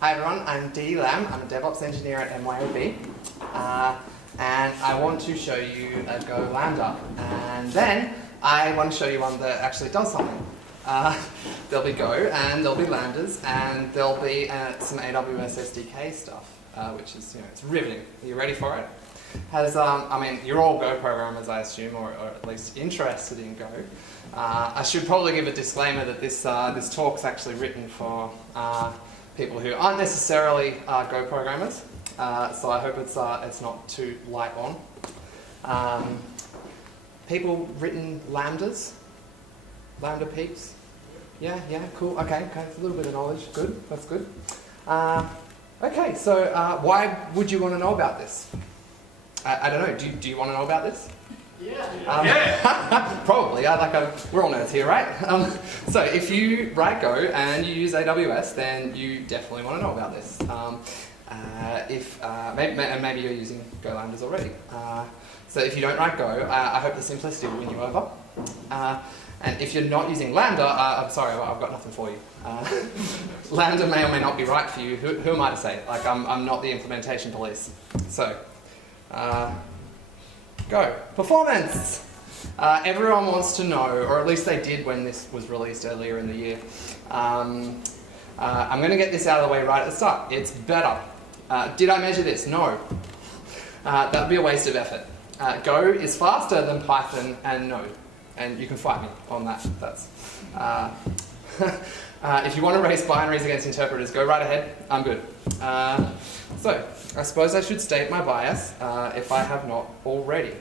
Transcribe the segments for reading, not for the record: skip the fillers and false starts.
Hi everyone, I'm Lam. I'm a DevOps engineer at MYOB. And I want to show you a Go Lambda. And then I want to show you one that actually does something. There'll be Go, and there'll be Lambdas, and there'll be some AWS SDK stuff, which is, it's riveting. Are you ready for it? You're all Go programmers, I assume, or at least interested in Go. I should probably give a disclaimer that this talk's actually written for people who aren't necessarily Go programmers, so I hope it's not too light on. People written Lambdas? Lambda peeps? Yeah, cool, okay, it's a little bit of knowledge, good, that's good. Okay, so why would you want to know about this? I don't know, do you want to know about this? Yeah. Probably, we're all nerds here, right? So if you write Go and you use AWS, then you definitely want to know about this. Maybe you're using Go Lambdas already. So if you don't write Go, I hope the simplicity will win you over. And if you're not using Lambda, I'm sorry, I've got nothing for you. Lambda may or may not be right for you. Who am I to say? I'm not the implementation police. So, Go. Performance! Everyone wants to know, or at least they did when this was released earlier in the year. I'm going to get this out of the way right at the start. It's better. Did I measure this? No. That would be a waste of effort. Go is faster than Python and Node. And you can fight me on that. If you want to race binaries against interpreters, go right ahead. I'm good. So, I suppose I should state my bias, if I have not already.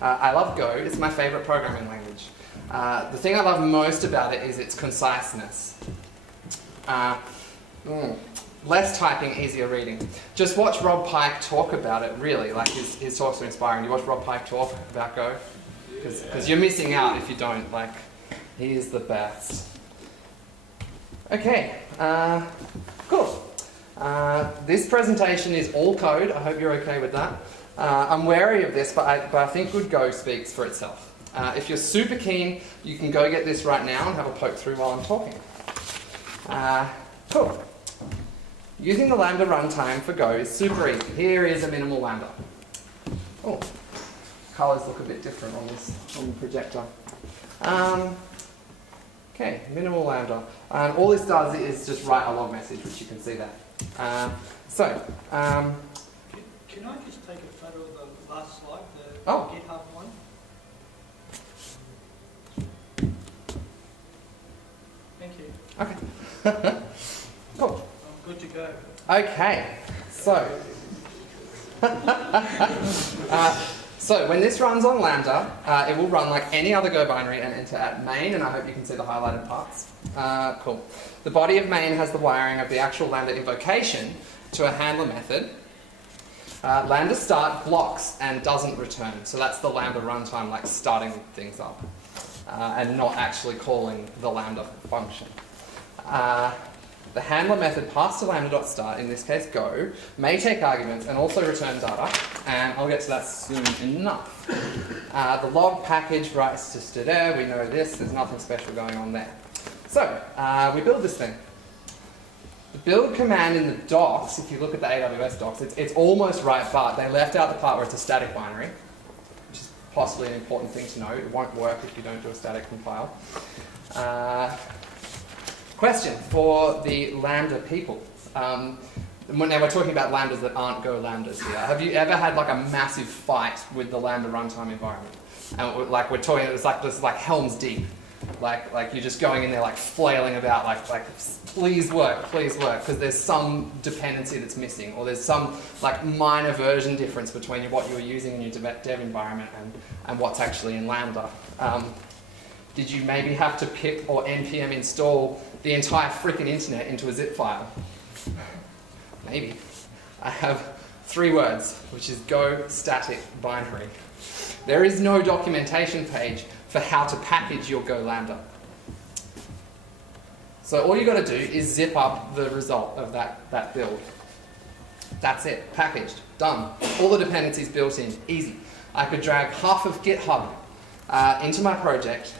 I love Go. It's my favorite programming language. The thing I love most about it is its conciseness. Less typing, easier reading. Just watch Rob Pike talk about it, really. His talks are inspiring. You watch Rob Pike talk about Go? Because you're missing out if you don't. He is the best. Okay, cool. This presentation is all code. I hope you're okay with that. I'm wary of this, but I think good Go speaks for itself. If you're super keen, you can go get this right now and have a poke through while I'm talking. Cool. Using the Lambda runtime for Go is super easy. Here is a minimal Lambda. Oh, colors look a bit different on the projector. Okay, minimal Lambda. All this does is just write a log message, which you can see there. Can I just take a photo of the last slide, the Oh. GitHub one? Thank you. Okay. Cool. I'm good to go. Okay, so. So when this runs on Lambda, it will run like any other Go binary and enter at main, and I hope you can see the highlighted parts. Cool. The body of main has the wiring of the actual Lambda invocation to a handler method. Lambda start blocks and doesn't return, so that's the Lambda runtime starting things up and not actually calling the Lambda function. The handler method passed to lambda.start, in this case Go, may take arguments and also return data, and I'll get to that soon enough. The log package writes to std, we know this, there's nothing special going on there. So, we build this thing. The build command in the docs, if you look at the AWS docs, it's almost right, but they left out the part where it's a static binary, which is possibly an important thing to know. It won't work if you don't do a static compile. Question for the Lambda people. Now we're talking about Lambdas that aren't Go Lambdas here. Have you ever had a massive fight with the Lambda runtime environment? And we're talking, it's this Helm's Deep. You're just going in there flailing about please work, because there's some dependency that's missing, or there's some minor version difference between what you're using in your dev environment and what's actually in Lambda. Did you maybe have to pip or npm install the entire frickin' internet into a zip file? Maybe. I have 3 words, which is Go static binary. There is no documentation page for how to package your Go Lambda. So all you got to do is zip up the result of that build. That's it, packaged, done. All the dependencies built in, easy. I could drag half of GitHub into my project,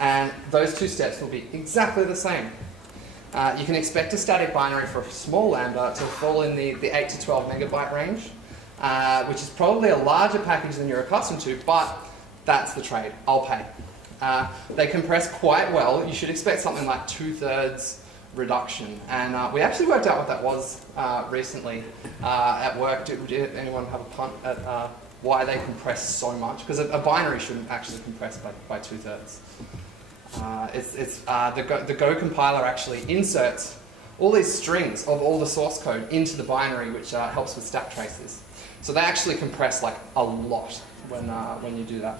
and those 2 steps will be exactly the same. You can expect a static binary for a small lambda to fall in the 8 to 12 megabyte range, which is probably a larger package than you're accustomed to, but that's the trade. I'll pay. They compress quite well. You should expect something like 2/3 reduction. And we actually worked out what that was recently at work. Did anyone have a punt at why they compress so much? Because a binary shouldn't actually compress by 2/3. The Go compiler actually inserts all these strings of all the source code into the binary, which helps with stack traces. So they actually compress like a lot when you do that.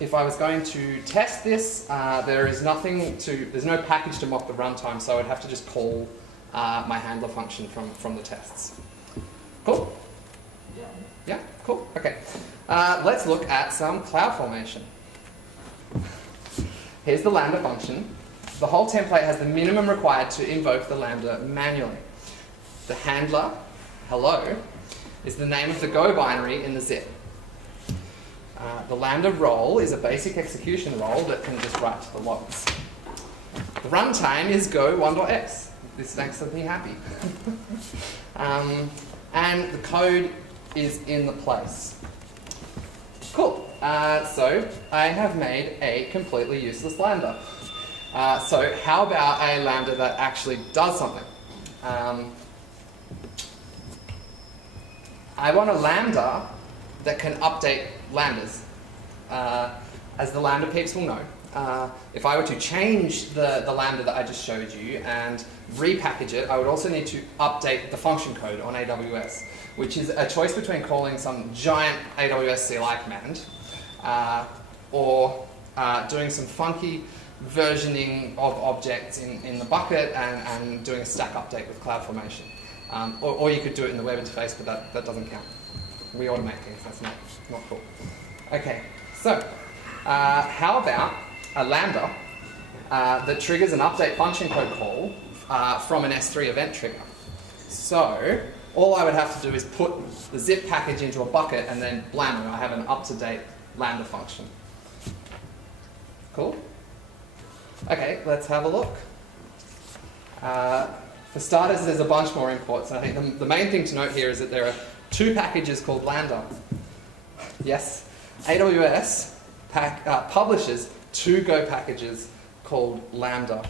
If I was going to test this, there's no package to mock the runtime, so I'd have to just call my handler function from the tests. Cool? Yeah, cool, okay. Let's look at some CloudFormation. Here's the Lambda function. The whole template has the minimum required to invoke the Lambda manually. The handler, hello, is the name of the Go binary in the zip. The Lambda role is a basic execution role that can just write to the logs. The runtime is Go 1.x. This makes me happy. And the code is in the place. Cool. So I have made a completely useless Lambda. So how about a Lambda that actually does something? I want a Lambda that can update Lambdas. As the Lambda peeps will know, if I were to change the Lambda that I just showed you and repackage it, I would also need to update the function code on AWS, which is a choice between calling some giant AWS CLI command or doing some funky versioning of objects in the bucket and doing a stack update with CloudFormation. Or you could do it in the web interface, but that doesn't count. We automate things, that's not cool. Okay, so how about a Lambda that triggers an update function code call from an S3 event trigger? So all I would have to do is put the zip package into a bucket and then blammo, I have an up-to-date Lambda function. Cool? Okay, let's have a look. For starters, there's a bunch more imports. And I think the main thing to note here is that there are two packages called Lambda. Yes, AWS publishes two Go packages called Lambda.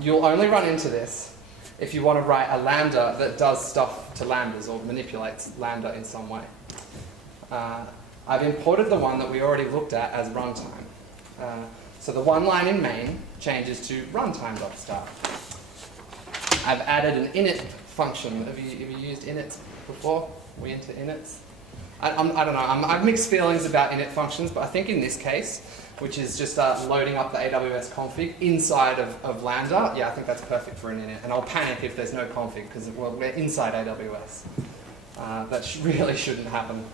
You'll only run into this if you want to write a Lambda that does stuff to Lambdas or manipulates Lambda in some way. I've imported the one that we already looked at as runtime. So the one line in main changes to runtime.start. I've added an init function. Have you used inits before? We into inits? I don't know. I have mixed feelings about init functions, but I think in this case, which is just loading up the AWS config inside of Lambda, yeah, I think that's perfect for an init. And I'll panic if there's no config, because we're inside AWS. That really shouldn't happen.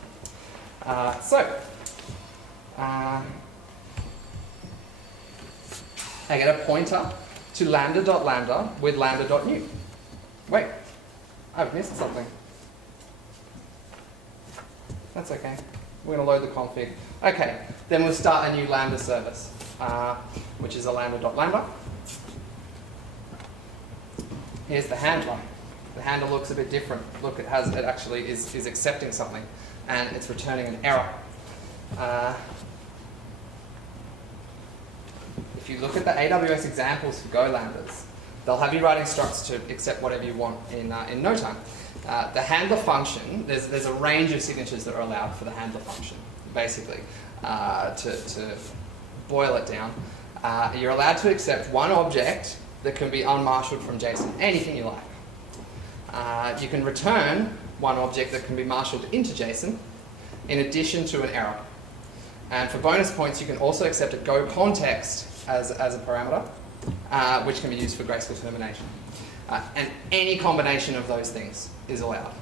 I get a pointer to lambda.lambda with lambda.new. Wait, I've missed something. That's okay. We're going to load the config. Okay, then we'll start a new Lambda service, which is a lambda.lambda. Here's the handler. The handler looks a bit different. Look, it actually is accepting something, and it's returning an error. If you look at the AWS examples for Go Lambdas, they'll have you writing structs to accept whatever you want in no time. The handler function, there's a range of signatures that are allowed for the handler function, basically. To boil it down, you're allowed to accept one object that can be unmarshaled from JSON, anything you like. You can return one object that can be marshaled into JSON in addition to an error. And for bonus points, you can also accept a Go context as a parameter, which can be used for graceful termination. And any combination of those things is allowed.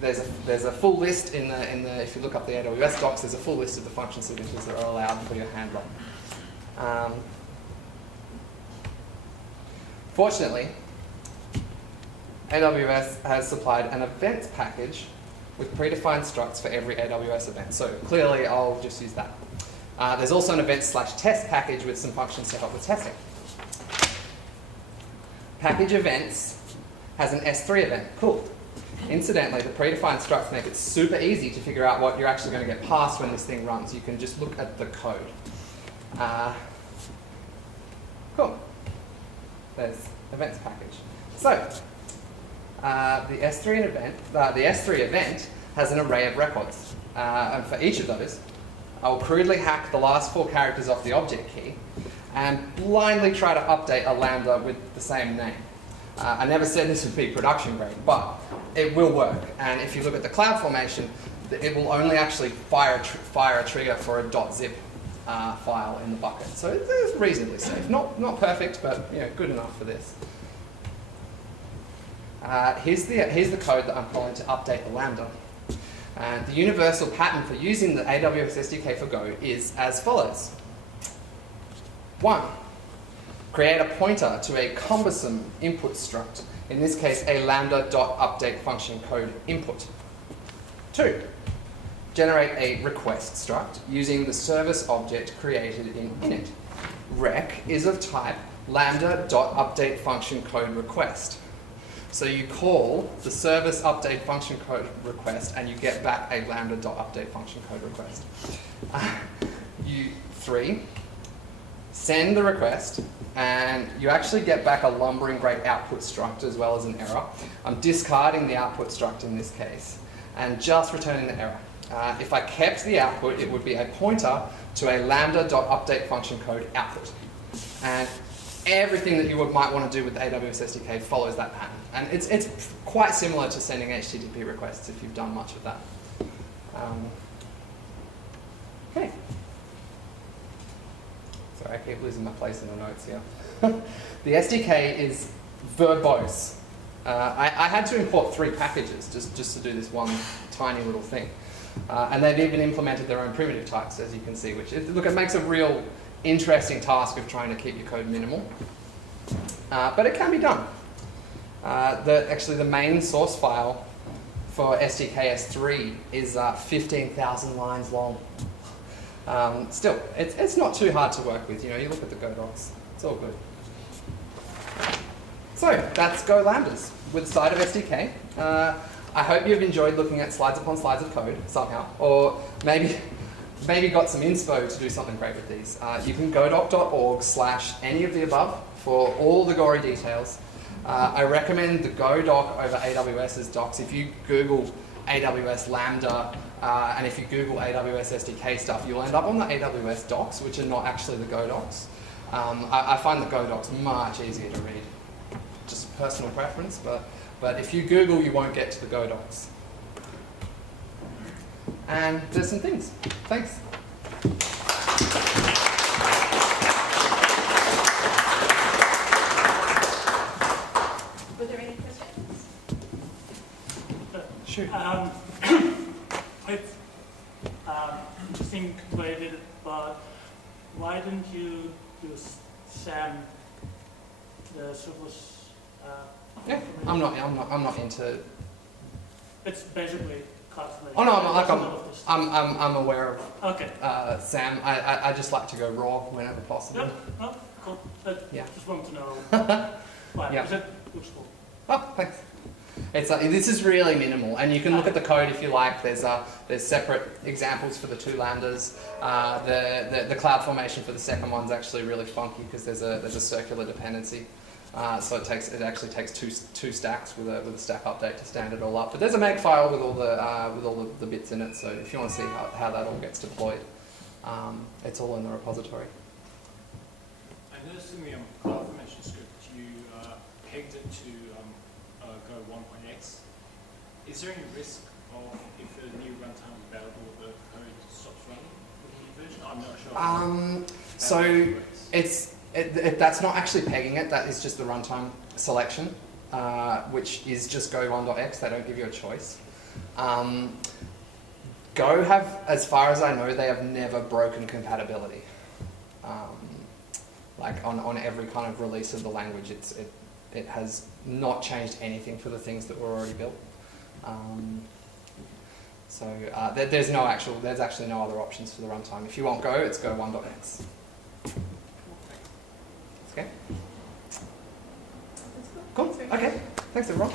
There's a full list in the if you look up the AWS docs, there's a full list of the function signatures that are allowed for your handler. Fortunately, AWS has supplied an events package with predefined structs for every AWS event. So clearly I'll just use that. There's also an event/test package with some functions set up with testing. Package events has an S3 event. Cool. Incidentally, the predefined structs make it super easy to figure out what you're actually going to get passed when this thing runs. You can just look at the code. Cool. There's events package. So the S3 event has an array of records, and for each of those, I'll crudely hack the last 4 characters off the object key and blindly try to update a Lambda with the same name. I never said this would be production grade, but it will work. And if you look at the CloudFormation, it will only actually fire a trigger for a .zip file in the bucket. So it's reasonably safe. Not perfect, but good enough for this. Here's the code that I'm calling to update the Lambda. And the universal pattern for using the AWS SDK for Go is as follows. 1. Create a pointer to a cumbersome input struct, in this case a lambda.update function code input. 2. Generate a request struct using the service object created in init. Rec is of type lambda.update function code request. So you call the service update function code request and you get back a lambda.update function code request. 3. Send the request and you actually get back a lumbering great output struct as well as an error. I'm discarding the output struct in this case and just returning the error. If I kept the output, it would be a pointer to a lambda.update function code output. And everything that you might want to do with the AWS SDK follows that pattern. And it's quite similar to sending HTTP requests if you've done much of that. Okay. Sorry, I keep losing my place in the notes here. The SDK is verbose. I had to import 3 packages just to do this one tiny little thing. And they've even implemented their own primitive types, as you can see, which it makes a real interesting task of trying to keep your code minimal. But it can be done. Actually, the main source file for SDKS3 is 15,000 lines long. Still, it's not too hard to work with. You look at the Go docs. It's all good. So that's Go Lambdas with the side of SDK. I hope you've enjoyed looking at slides upon slides of code somehow, or maybe got some inspo to do something great with these. You can godoc.org/any of the above for all the gory details. I recommend the Go doc over AWS's docs. If you Google AWS Lambda, and if you Google AWS SDK stuff, you'll end up on the AWS docs, which are not actually the Go docs. I find the Go docs much easier to read. Just personal preference, but if you Google, you won't get to the Go docs. And there's some things. Thanks. Were there any questions? Sure. It's interesting way I did it, but why didn't you use SAM, the surplus? Yeah, I'm not into. It's basically CloudFormation. Oh no, I'm aware of. Okay. SAM. I just like to go raw whenever possible. Yep. Oh, cool. Yeah. Just wanted to know why. Yeah. Is it useful? Oh, thanks. This is really minimal, and you can look at the code if you like. There's separate examples for the 2 lambdas. The CloudFormation for the second one's actually really funky because there's a circular dependency. So it actually takes two stacks with a stack update to stand it all up. But there's a make file with all the bits in it. So if you want to see how that all gets deployed, it's all in the repository. I noticed in the CloudFormation script you pegged it to Go 1.x. Is there any risk of if a new runtime is available, the code stops running with the new version? I'm not sure. So that's not actually pegging it. That is just the runtime selection, which is just Go 1.x. They don't give you a choice. Go have, as far as I know, they have never broken compatibility. Like on every kind of release of the language, it has not changed anything for the things that were already built. So there's actually no other options for the runtime. If you want Go, it's Go 1.x. Okay. Cool. Okay. Thanks everyone.